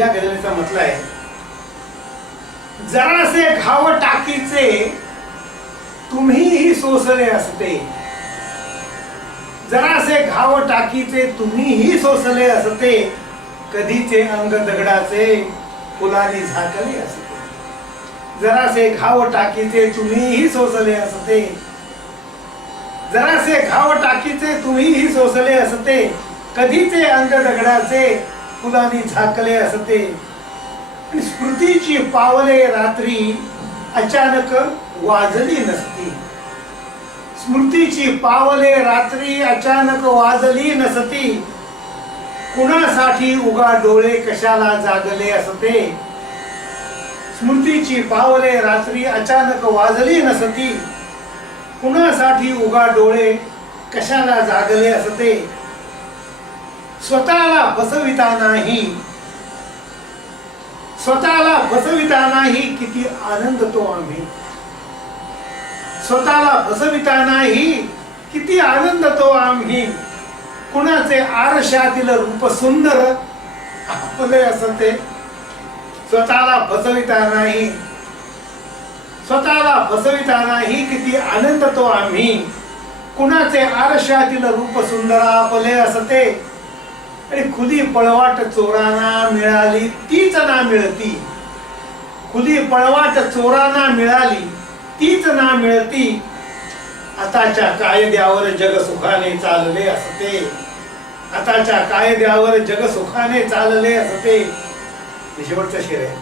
या गजलेचा म्हटलं आहे जरासे घाव टाकीचे तुम्हीही सोसले असते. जरासे घाव टाकीचे तुम्हीही सोसले असते कधीचे अंग दगडाचे फुलानी झाकले असते. जरासे घाव टाकीचे तुम्हीही सोसले असते. जरासे घाव टाकीचे तुम्हीही सोसले असते कधीचे अंग दगडाचे फुलाने झाकले असते. आणि स्मृतीची पावले रात्री अचानक वाजली नसती. स्मृतीची पावले रात्री अचानक वाजली नसती. कुणासाठी उगा डोळे कशाला जागले असते? स्मृतीची पावले रात्री अचानक वाजली नसती. कुणासाठी उगा डोळे कशाला जागले असते? स्वतःला बसविता नाही. स्वतःला बसविता नाही किती आनंद तो आम्ही. स्वतःला बसविता नाही किती आनंद तो आम्ही. कुणाचे आरशातील रूप सुंदर आपले असते स्वतःला बसविता नाही. स्वतःला बसविता नाही किती आनंद तो आम्ही. कुणाचे आरशातील रूप सुंदर आपले असते आणि खुली पळवाट चोरांना मिळाली तीच ना मिळती. खुली पळवाट चोरांना मिळाली तीच ना मिळती. आताच्या कायद्यावर जग सुखाने चालले असते. आताच्या कायद्यावर जग सुखाने चालले असते. शेवटचं शेर आहे.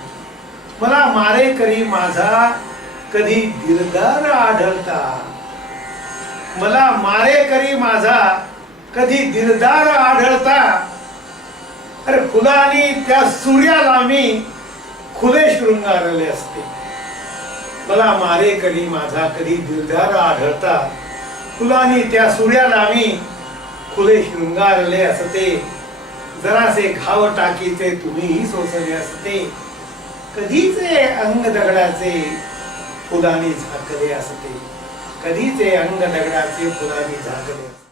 मला मारेकरी माझा कधी दिलदार आढळता. मला मारेकरी माझा कधी दिलदार आढळता. अरे खुदाने त्या सूर्याला मी खुले शृंगारले असते. मला मारेकरी माझा कधी दिलदार आढळता. फुलानी त्या सूर्याला मी खुले शृंगारले असते. जरासे घाव टाकीचे तुम्हीही सोसले असते. कधीचे अंग दगडाचे फुलानी झाकले असते. कधीचे अंग दगडाचे फुलानी झाकले असते.